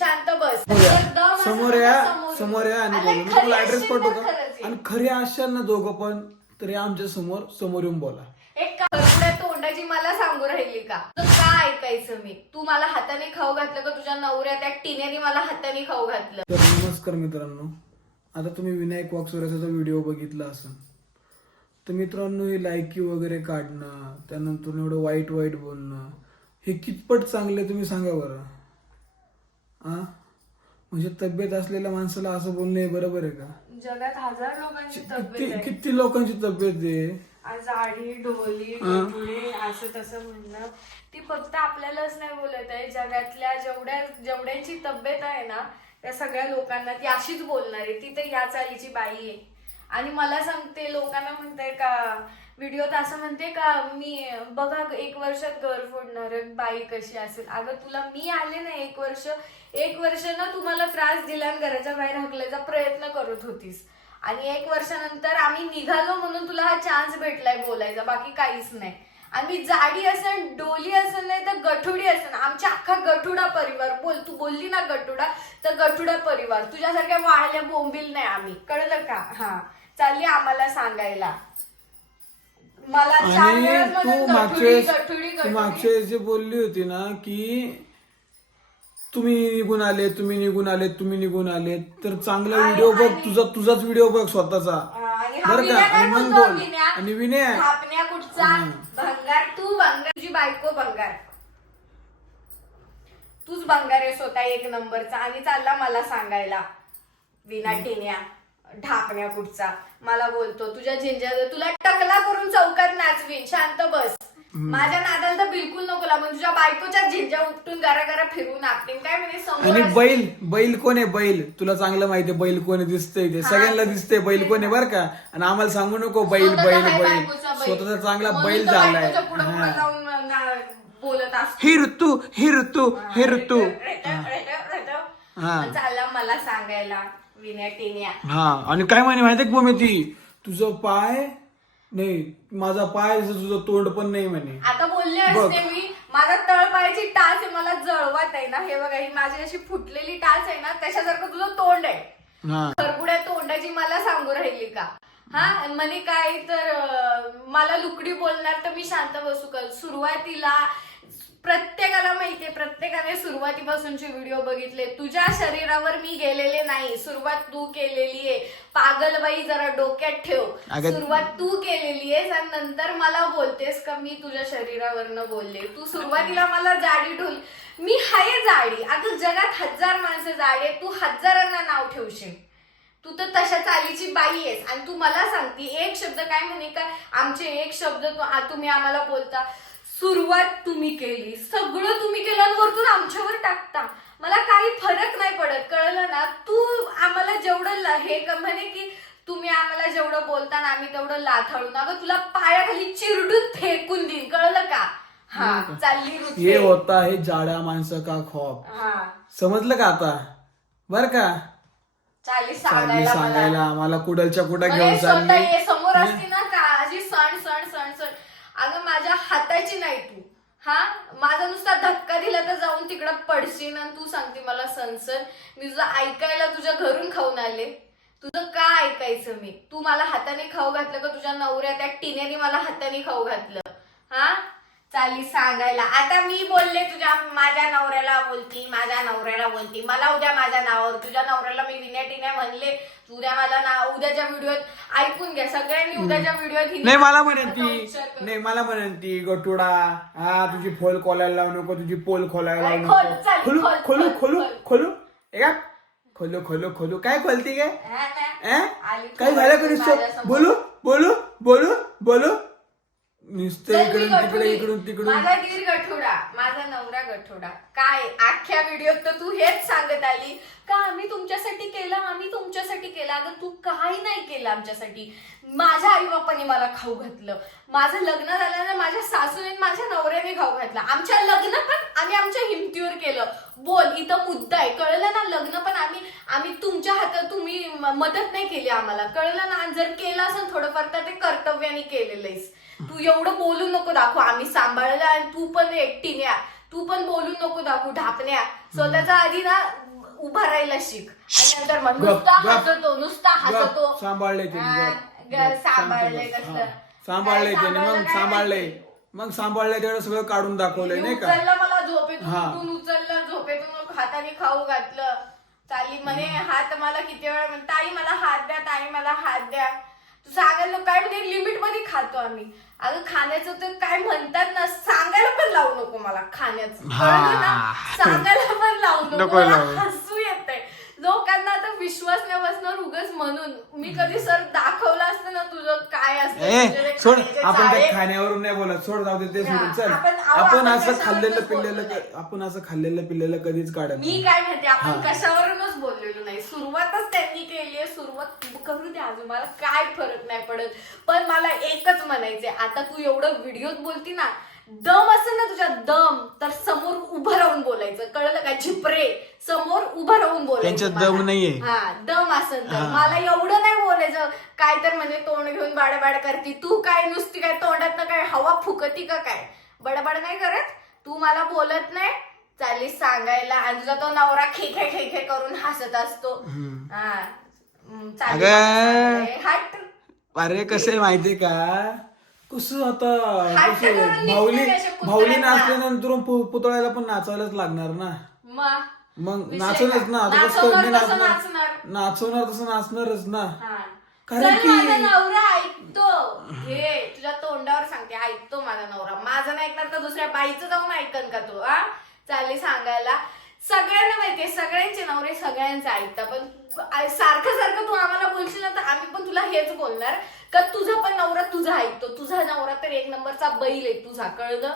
शांत बस. समोर या. असं समोर या समोर. समोर या आणि अरे बोला. मी खरी तुम्हाला ऍड्रेस असेल पाठवू तर का? खरंच. आणि खरे असाल ना दोघं पण तरी आमच्यासमोर समोर येऊन बोला. एक करपुड्या तोंडाची मला सांगू राहिली का? तर का ऐकायचं मी? तू मला हाताने खाऊ घातलं का तुझ्या नवऱ्या त्या टिन्याने मला हाताने खाऊ घातलं? तर नमस्कार मित्रांनो. आता तुम्ही विनायक वाकसुराचा व्हिडिओ बघितला असेल. तर मित्रांनो हे लायकी वगैरे काढणं त्यानंतर एवढं वाईट वाईट बोलणं हे कितपत चांगले तुम्ही सांगा बरं. आ म्हणजे तब्येत असलेल्या माणसाला असं बोलणं बरोबर आहे का? जगात हजार लोकांची किती तब्येत आहे. किती लोकांची तब्येत आहे? आज आडी ढोली असं तसं म्हणणं. ती फक्त आपल्यालाच नाही बोलत आहे. जगातल्या जेवढ्या जेवढ्यांची तब्येत आहे ना त्या सगळ्या लोकांना ती अशीच बोलणार आहे. ती तर या चालीची बाई आहे. आणि मला सांगते लोकांना म्हणते का व्हिडिओत असं म्हणते का मी बघा एक वर्षात घर फोडणार बाई कशी असेल. अगं तुला मी आले ना एक वर्ष एक वर्ष ना तुम्हाला त्रास दिला आणि घराच्या बाहेर हकलायचा प्रयत्न करत होतीस. आणि एक वर्षानंतर आम्ही निघालो म्हणून तुला हा चान्स भेटलाय बोलायचा बाकी काहीच नाही. आम्ही जाडी असेल डोली असेल नाही तर गठुडी असेल आमच्या अख्खा गठुडा परिवार बोल तू बोलली ना गठुडा तर गठुडा परिवार. तुझ्यासारख्या वाळल्या बोंबील नाही आम्ही. कळलं का? हा. चालली आम्हाला सांगायला. मला चार आणि तू म्हणत मागच्या गठुडी वेळेस गठुडी तू गठुडी मागच्या वेळेस जे बोलली होती ना की तुम्ही निघून आले तुम्ही निघून आले तुम्ही निघून आले तर चांगला व्हिडिओ बघ तुझा तुझाच व्हिडिओ बघ स्वतःचा. आणि हा बरं का? विनय काय आणि मग बोलतो, बोल. विनय? आणि विनय. थापण्या कुठचा? भंगार तू भंगार तुझी बायको भंगार. तूच भंगार आहे स्वतः एक नंबरचा आणि चालला मला सांगायला विना टिन्या. ढाकण्या कुठचा मला बोलतो तुझ्या झिंजा तुला टकला करून चौकात नाचवीन. शांत बस. माझ्या नादाला तर बिलकुल नको लागून तुझ्या बायकोच्या झिंजा उपटून घरा घरा फिरून आपटीन काय म्हणजे आणि बैल बैल कोण आहे? बैल. तुला चांगलं माहितीये बैल कोण आहे दिसतंय ते. सगळ्यांना दिसतंय बैल कोण आहे बरं का? आणि आम्हाला सांगू नको बैल बैल बैल. स्वतःचा चांगला बैल झालाय. हा. जाऊन ना- बोलत असतो. ही ऋतू ही ऋतू हे ऋतू. हा. चालला मला सांगायला. हा आणि काय म्हणे माहितीये मम्मी ती तुझं पाय नाही माझा पाय तुझं तोंड पण नाही म्हणे. आता बोलले. असते मी माझा तळपायाची टाच आहे मला जळवत आहे ना. हे बघा ही माझी अशी फुटलेली टाच आहे ना त्याच्यासारखं तुझं तोंड आहे. खरबुड्या तोंडाची मला सांगू राहिली का? हा म्हणे काय तर मला लुकडी बोलणार तर मी शांत बसू का? सुरुवातीला प्रत्येकाला माहितीये प्रत्येकाने सुरुवातीपासूनचे व्हिडिओ बघितले. तुझ्या शरीरावर मी गेलेले नाही. सुरुवात तू केलेली आहे. पागलबाई जरा डोक्यात ठेव. अगं- सुरुवात तू केलेली आहेस आणि नंतर मला बोलतेस का मी तुझ्या शरीरावरनं बोलले? तू सुरुवातीला मला जाडी ढोल मी हाय जाडी. आता जगात हजार माणसं जाडी आहे तू हजारांना नाव ठेवशील. तू तर तशा चालीची बाई आहेस. आणि तू मला सांगती एक शब्द काय म्हणे का? आमचे एक शब्द तू- आ- तुम्ही आम्हाला बोलता. सुरुवात तुम्ही केली. सगळं तुम्ही केलं आणि वरतून आमच्यावर टाकता. मला काही फरक नाही पडत. कळलं ना? तू आम्हाला जेवढं ल- हे क- म्हणे की तुम्ही आम्हाला जेवढं बोलता ना आम्ही तेवढं लाथाळून. अगं तुला पायाखाली चिरडून फेकून देईन. कळलं का? हा चालली हे. होता हे जाड्या माणसं का खॉप? समजलं का आता? बर का? चाली चालली सांगायला आम्हाला कुडलच्या कुठं घेऊन चालली ये समोर असते ना का अशी सण सण सण सण अगं वाटायची नाही तू. हा? माझा नुसता धक्का दिला तर जाऊन तिकडं पडशील आणि तू सांगते मला सनसन मी तुझं ऐकायला तुझ्या घरून खाऊन आले. तुझं का ऐकायचं मी? तू मला हाताने खाऊ घातलं का तुझ्या नवऱ्या त्या टिन्याने मला हाताने खाऊ घातलं? हा? चाली सांगायला. आता मी बोलले तुझ्या माझ्या नवऱ्याला बोलती माझ्या नवऱ्याला बोलती. मला उद्या माझ्या नावावर तुझ्या नवऱ्याला मी विनय म्हणले उद्या मला ना उद्याच्या व्हिडिओत ऐकून घ्या. सगळ्यांनी उद्याच्या व्हिडिओत नाही मला म्हणेन ती नाही मला म्हणेन ती गटुडा हा तुझी फोल खोलायला लावू नको तुझी पोल खोलायला लावू नको. खोलू खोल, खोलू खोल, खोलू खोल. खोलू. एका खोलू खोलू खोलू. काय खोलती काय काय झालं का. बोलू बोलू बोलू बोलू. नुसतं चल, मी इकडून तिकडे गठुडी. इकडून तिकडून. माझा दीर गठोडा माझा नवरा गठोडा. काय? अख्ख्या व्हिडिओत तर तू हेच सांगत आली. का आम्ही तुमच्यासाठी केलं? आम्ही तुमच्यासाठी केलं. अगं तू काही नाही केलं आमच्यासाठी. माझ्या आई बापाने मला खाऊ घातलं. माझं लग्न झाल्यानं माझ्या सासूने माझ्या नवऱ्याने खाऊ घातलं. आमच्या लग्न पण आम्ही आमच्या हिमतीवर केलं. बोल इथं मुद्दा आहे. कळलं ना लग्न पण आम्ही आम्ही तुमच्या हातात तुम्ही म- मदत नाही केली आम्हाला. कळलं ना? आणि जर केलं असेल थोडंफार तर ते कर्तव्याने केलेलं आहेस तू एवढं बोलू नको दाखव आम्ही सांभाळलं आणि तू पण एकटीने आ. तू पण बोलू नको दाखवू ढापण्या स्वतःचा आधी ना उभा राहायला शिक आणि नंतर मग नुसता गप. हसतो नुसता हसतो गप, सांभाळलंय त्याने, हा, गप, ग- गप, सांभाळलंय शांत बस. कसलं हा. सांभाळलंय काय त्याने मग काय सांभाळलंय माहिती? मग सांभाळलंय तेवढं सगळं काढून दाखवलंय नाही का उचललं मला झोपेतून हा. उठून उचललं झोपेतून हाताने खाऊ घातलं चाली म्हणे हात मला किती वेळा म्हणे, ताई मला हात द्या ताई मला हात द्या सांगायला काय म्हणजे लिमिटमध्ये खातो आम्ही अगं खाण्याचं तर काय म्हणतात ना सांगायला पण लावू नको मला खाण्याचं. कळलं ना? सांगायला पण लावू नको नको मला लावू. हसू लोकांना आता विश्वास नाही बसणार उगच म्हणून मी कधी सर दाखवलं असतं ना तुझं काय असतं ए तुझे ते सोड खाण्याचे आपण चाळे. खाण्यावरून नाही बोलत सोड जाऊ दे ते सोडून चल आपण- अहो, आपण आपण असं खाल्लेलं पिल्लेलं. आपण असं खाल्लेलं पिल्लेलं कधीच काढत मी नाही. काय म्हणते आपण. कशावरूनच बोललेलो नाही सुरुवातच त्यांनी केली आहे सुरुवात करू दे अजून मला काय फरक नाही पडत पण मला एकच म्हणायचंय आता तू एवढं व्हिडिओत बोलती ना दम असेल ना तुझ्या दम तर समोर उभं राहून बोलायचं. कळलं का? झिपरे. समोर उभं राहून बोलायचं त्यांच्यात मला. दम नाहीये. हा दम असेल तर. हा. मला एवढं नाही बोलायचं. काय तर म्हणजे तोंड घेऊन बाडबाड करती. तू काय नुसती काय तोंडात काय हवा फुकती का काय? बडबड नाही करत. तू मला बोलत नाही. चाली सांगायला. आणि तुझा तो नवरा खेखे खेखे करून हसत असतो. हम्म. हा. हम्म, चालेल. अगं. हट. अरे कसं आहे माहितीये का? कसं आता हात कसं भाऊली कुत्र्यांना. भाऊली नाचल्यानंतर पु- पुतळ्याला पण नाचायलाच लागणार ना? मग? मग विषय नाचवलंच काय? ना आता कसं नाचवणार नाही कसं नाचणार? नाचणार? नाचवणार तसं नाचणारच ना? हा. कारण चल, की- माझा नवरा ऐकतो. हे तुझ्या तोंडावर सांगते ऐकतो माझा नवरा. माझं नाही ऐकणार तर दुसऱ्या बाईचं जाऊन ऐकन का तू हा? चालली सांगायला. सगळ्यांना माहितीये सगळ्यांचे नवरे सगळ्यांचे ऐकता पण सारखं सारखं तू आम्हाला बोलशील ना तर आम्ही पण तुला हेच बोलणार. का तुझा पण नवरा तुझा ऐकतो. तुझा नवरा तर एक नंबरचा बैल आहे तुझा कळलं?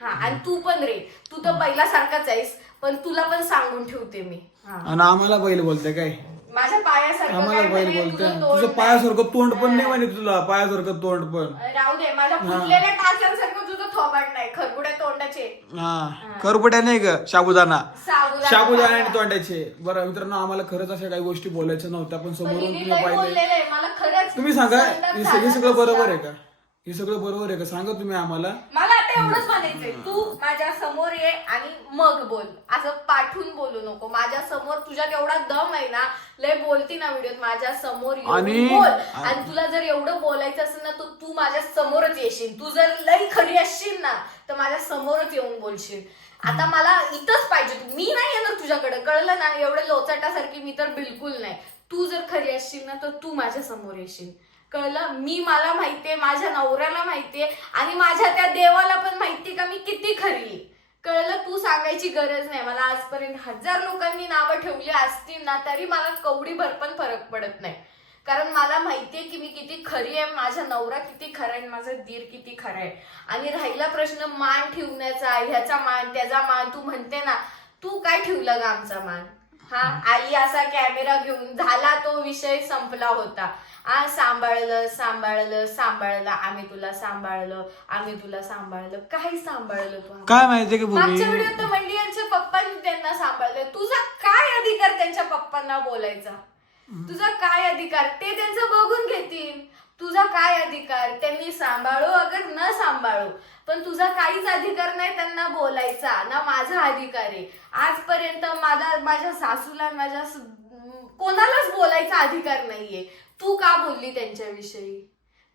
हा आणि तू पण रे. तू तर बैलासारखाच आहेस पण तुला पण सांगून ठेवते मी. हा. आणि आम्हाला बैल बोलते काय? माझ्या पायासारखं आम्हाला काय बैल म्हणे, बोलते. तुझं तोंड तुझं नाही. पायासारखं तोंड पण नाही म्हणे तुला पायासारखं तोंड पण. राहू दे माझ्या फुटलेल्या टाचांसारखं तुझं थोबाड नाही खरबुड्या तोंडाचे. हा. करपुट्या नाही ग साबुदाणा साबुदाणा साबुदाणा आणि तोंडाचे बरं मित्रांनो आम्हाला खरंच अशा काही गोष्टी बोलायच्या नव्हत्या पण समोरून तुम्ही पाहिले. मला खरंच तुम्ही सांगा हे सगळं. बरोबर आहे का हे सगळं बरोबर आहे का? सांगा तुम्ही आम्हाला. मला आता एवढंच म्हणायचंय. तू माझ्यासमोर ये आणि मग बोल. असं पाठवून बोलू नको. माझ्यासमोर तुझ्यात एवढा दम आहे ना लय बोलती ना व्हिडिओत. माझ्यासमोर येऊन आणि- बोल. आणि तुला जर एवढं बोलायचं असेल ना तर तू माझ्या समोरच येशील. तू जर लई खरी असशील ना तर माझ्या समोरच येऊन बोलशील. आता मला इथंच पाहिजे तू मी नाही येणार तुझ्याकडे. कळलं ना? एवढं लोचाटासारखी मी तर बिलकुल नाही. तू जर खरी असशील ना तर तू माझ्यासमोर येशील. कळलं? मी मला माहितीये माझ्या नवऱ्याला माहितीये आणि माझ्या त्या देवाला पण माहितीये का मी किती खरी? कळलं? तू सांगायची गरज नाही. मला आजपर्यंत हजार लोकांनी नावं ठेवली असतील ना तरी मला कवडी भर पण फरक पडत नाही. कारण मला माहितीये की मी किती खरी आहे माझा नवरा किती खरा आहे माझा दीर किती खरा आहे. आणि राहिला प्रश्न मान ठेवण्याचा ह्याचा मान त्याचा मान तू म्हणते ना तू काय ठेवलं ग आमचा मान? हा आली असा कॅमेरा घेऊन झाला तो विषय संपला होता. आ सांभाळलं सांभाळलं सांभाळलं. आम्ही तुला सांभाळलं आम्ही तुला सांभाळलं. काय सांभाळलं तू? काय माहितीये का मागच्या भूमी व्हिडिओत तर मंडी यांच्या पप्पांनी त्यांना सांभाळलं. तुझा काय अधिकार त्यांच्या पप्पांना बोलायचा? तुझा काय अधिकार? ते त्यांचं बघून घेतील. तुझा काय अधिकार? त्यांनी सांभाळो अगर न सांभाळो. पण तुझा काहीच अधिकार नाही त्यांना बोलायचा. ना माझा अधिकार आहे. आजपर्यंत माझा माझ्या सासूला माझ्या कोणालाच बोलायचा अधिकार नाहीये. तू का बोलली त्यांच्याविषयी?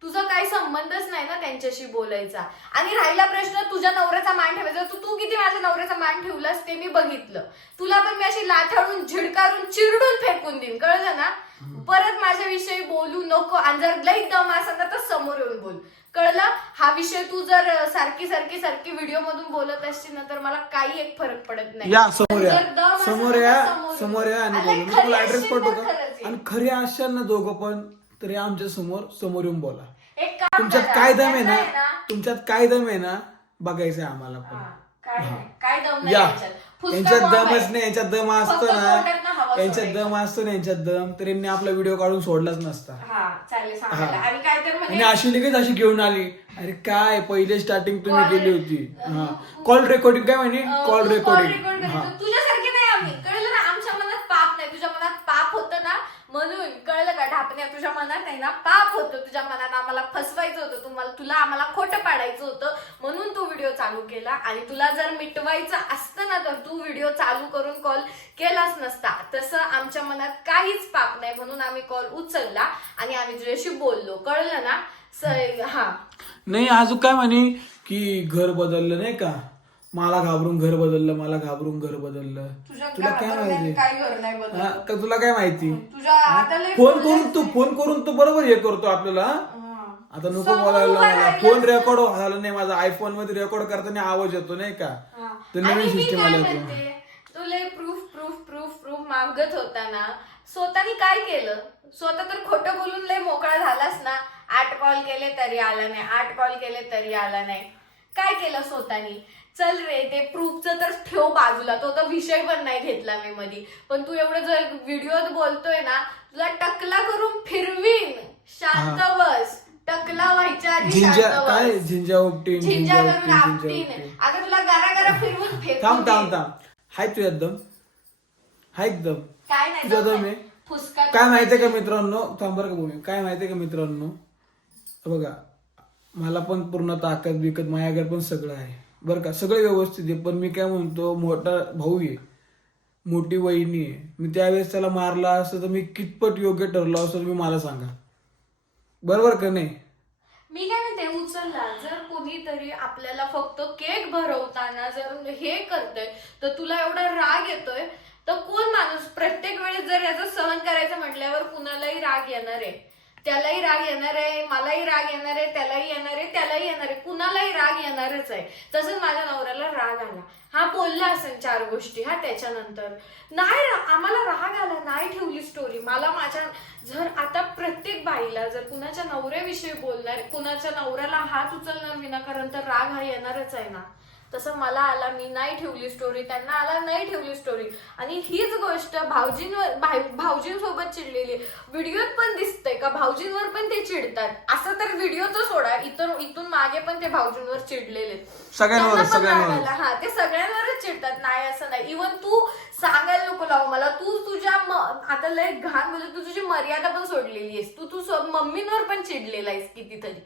तुझा काही संबंधच नाही ना त्यांच्याशी बोलायचा. आणि राहिला प्रश्न तुझ्या नवऱ्याचा मान ठेवायचा. तू तू किती माझ्या नवऱ्याचा मान ठेवलास ते मी बघितलं. तुला पण मी अशी लाथाडून झिडकारून चिरडून फेकून देईन. कळलं ना? परत माझ्याविषयी बोलू नको. आणि जर लई दम असेल तर समोर येऊन बोल. कळलं? हा विषय तू जर सारखी सारखी सारखी व्हिडिओ मधून बोलत असशील ना तर मला काही एक फरक पडत नाही. या समोर या. जर दम असेल समोर तर या समोर ये. समोर या आणि बोला. मी खरी ऍड्रेस असशील तर पाठवतो खरंच ये. आणि खरे असाल ना दोघं पण तर आमच्यासमोर समोर येऊन बोला. एक काम तुमच्यात करा, काय दम आहे त्यांना ना तुमच्यात काय दम आहे ना बघायचंय आम्हाला हा, पण काय नाही, काय दम नाही या. यांच्यात. यांच्यात दमच. नाही यांच्यात दम असतो ना. यांच्यात. दम असतो ना यांच्यात दम. तर यांनी आपला व्हिडिओ काढून सोडलाच नसता. हा. आणि म्हणजे अशी लगेच अशी घेऊन आली. अरे काय पहिले स्टार्टिंग तुम्ही केली होती. कॉल रेकॉर्डिंग काय म्हणे? कॉल रेकॉर्डिंग हा. करायचं. तुझ्यासारखे नाही आम्ही. कळलं ना आमच्या मनात पाप नाही. तुझ्या मनात पाप होतं ना म्हणून कळलं का ढापण्या तुझ्या मनात आहे ना? पाप होतं तुझ्या मनात. आम्हाला फसवायचं होतं तुम्हाला. तुला आम्हाला खोटं पाडायचं होतं. चालू केला. आणि तुला जर मिटवायचं असतं ना तर तू व्हिडिओ चालू करून कॉल केलाच नसता. तसं आमच्या मनात काहीच पाप नाही म्हणून आम्ही कॉल उचलला आणि आम्ही तुझ्याशी बोललो. कळलं ना? स- हा. नाही अजून काय म्हणे? की घर बदललं नाही का? मला घाबरून घर बदललं मला घाबरून घर बदललं. तुझ्या तुला काय घरात माहिती? काय घर नाही बदललं. हा, का तुला काय माहिती? तुझ्या आता लय फोन करून तू फोन करून तू बरोबर हे करतो आपल्याला हा? आता नको बोलायला उभा मला राहिलास फोन रेकॉर्ड झाला नाही माझा. आयफोनमध्ये रेकॉर्ड करताना आवाज येतो नाही का? हा. तर आणि नवीन मी सिस्टम काय आला म्हणते तू लय प्रूफ प्रूफ प्रूफ प्रूफ मागत होता ना स्वतःनी काय केलं? स्वतः तर खोटं बोलून लय मोकळा झालास ना. आठ कॉल केले तरी आला नाही. आठ कॉल केले तरी आला नाही. काय केलं स्वतःनी? चल रे ते प्रूफचं तर ठेव बाजूला. तो तर विषय पण नाही घेतला मी मधी. पण तू एवढं जर व्हिडिओत बोलतोय ना तुला टकला करून फिरवीन. शांत बस. टकला व्हायच्या आधी झिंजा शांत. काय झिंजा उपटीन झिंजा झिंजा करून उपटीन आपटीन. उपटीन. अगं तुला गारा गारा फिरवून फेकून थांब थांब देईन. थांब. हाय तू एकदम. हाय एकदम. काय नाही तुझा जाऊ दम दे. आहे? फुसका काय माहितीये का मित्रांनो? थांब बरं का भूमी काय माहितीये का मित्रांनो? हे बघा. मला पण पूर्ण ताकद बिकत माझ्याकडे पण सगळं आहे. बरं का? सगळं व्यवस्थित आहे. पण मी काय म्हणतो मोठा भाऊ आहे. मोठी वहिनी आहे. मी त्यावेळेस त्याला मारला असतं तर मी कितपत योग्य ठरलो असतो तुम्ही मला सांगा. बरोबर का नाही? मी काय म्हणते उचलला. जर कोणीतरी आपल्याला फक्त केक भरवताना जर हे करतोय तर तुला एवढा राग येतोय तर कोण माणूस प्रत्येक वेळेस जर याचं सहन करायचं म्हटल्यावर कुणालाही राग येणार आहे? त्यालाही राग येणार आहे मलाही राग येणार आहे त्यालाही येणार आहे त्यालाही येणार आहे कुणालाही राग येणारच आहे. तसंच माझ्या नवऱ्याला राग आला. हा बोलला असेल चार गोष्टी हा त्याच्यानंतर. नाही आम्हाला राग आला नाही ठेवली स्टोरी मला माझ्या जर आता प्रत्येक बाईला जर कुणाच्या नवऱ्याविषयी बोलणार कुणाच्या नवऱ्याला हात उचलणार विनाकारण तर राग हा येणारच आहे ना. तसं मला आला मी नाही ठेवली स्टोरी त्यांना आला नाही ठेवली स्टोरी आणि हीच गोष्ट भाऊजींवर भाऊजींसोबत चिडलेली. व्हिडिओत पण दिसतंय का? भाऊजींवर पण ते चिडतात. असं तर व्हिडिओ तर सोडा. इथून इथून मागे पण ते भाऊजींवर चिडलेले. सगळ्यांवर. हा ते सगळ्यांवरच चिडतात. नाही असं नाही. इव्हन तू सांगायला नको लावू मला. तू तुझ्या आता लय घाण बोलत तू तुझी मर्यादा पण सोडलेली आहेस. तू तू मम्मींवर पण चिडलेला आहेस कितीतरी.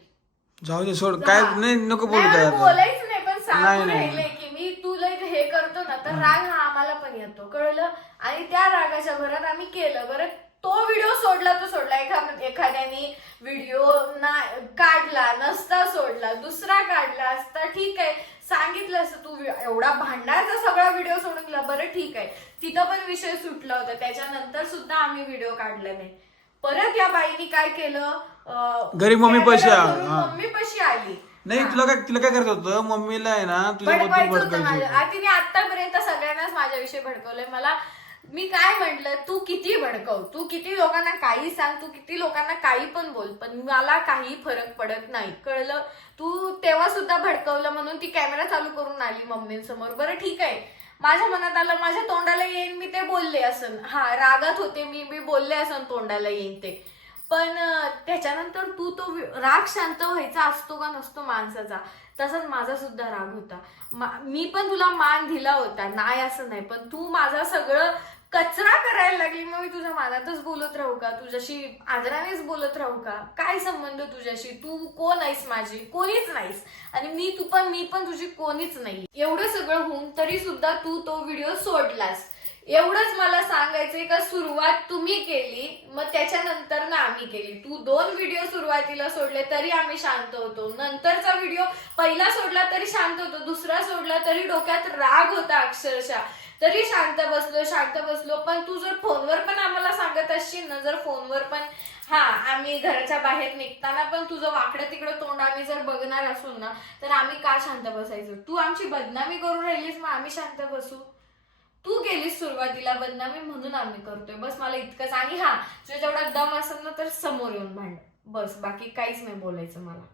जाऊ दे सोड. काय. नाही नको बोलू नाही, काय मला आता बोलायचं नाही नाही, सांगू नाही. राहिले की मी तुला हे करतो ना तर राग हा आम्हाला पण येतो कळलं? आणि त्या रागाच्या भरात आम्ही केलं बरं. तो व्हिडिओ सोडला तो सोडला एखा- एखाद्याने व्हिडिओ ना काढला नसता सोडला दुसरा काढला असता ठीक आहे. सांगितलं असं तू वि- एवढा भांडायचा सगळा व्हिडिओ सोडून दिला. बरं ठीक आहे. तिथं पण विषय सुटला होता त्याच्यानंतर सुद्धा आम्ही व्हिडिओ काढला नाही. परत या बाईनी काय केलं? अं, घरी मम्मी पाशी कॅमेरा हा. मम्मी पशी आली. नाही तुला काय तिला काय करायचं होतं? मम्मीला आहे ना तुझ्याबद्दल भडकवायचं होतं भडकायचं माझ्या होतं. आ, तिने आतापर्यंत सगळ्यांनाच माझ्याविषयी भडकवलंय. मला मी काय म्हंटल? तू किती भडकव? तू किती लोकांना काही सांग तू किती लोकांना काही पण बोल पण मला काही फरक पडत नाही. कळलं? तू तेव्हा सुद्धा भडकवलं म्हणून ती कॅमेरा चालू करून आली मम्मींसमोर. बरं ठीक आहे. माझ्या मनात आलं माझ्या तोंडाला येईन मी ते बोलले असन. हा रागात होते मी मी बोलले असन तोंडाला येईन ते. पण त्याच्यानंतर तू तो राग शांत व्हायचा असतो का नसतो माणसाचा तसंच माझा सुद्धा राग होता. मा- मी पण तुला मान दिला होता नाही असं नाही पण तू माझा सगळं कचरा करायला लागली मग मी तुझ्या मानातच बोलत राहू का? तुझ्याशी आदरानेच बोलत राहू का? काय संबंध तुझ्याशी? तू कोण आहेस माझी? कोणीच नाहीस. आणि मी तू पण मी पण तुझी कोणीच नाही. एवढं सगळं होऊन तरी सुद्धा तू तो व्हिडिओ सोडलास. एवढंच मला सांगायचंय का सुरुवात तुम्ही केली मग त्याच्यानंतर ना आम्ही केली. तू दोन व्हिडिओ सुरुवातीला सोडले तरी आम्ही शांत होतो. नंतरचा व्हिडिओ पहिला सोडला तरी शांत होतो दुसरा सोडला तरी डोक्यात राग होता अक्षरशः. तरी शांत बसलो शांत बसलो. पण तू जर फोनवर पण आम्हाला सांगत असशील ना जर फोनवर पण हा आम्ही घराच्या बाहेर निघताना पण तुझं वाकडं तिकडं तोंड आम्ही जर बघणार असू ना तर आम्ही का शांत बसायचं? तू आमची बदनामी करून राहिलीस मग आम्ही शांत बसू? तू केलीस सुरुवातीला बदनामी म्हणून आम्ही करतोय. बस मला इतकंच. आणि हा तुझ्या जेवढा दम असेल ना तर समोर येऊन भांड. बस बाकी काहीच नाही बोलायचं मला.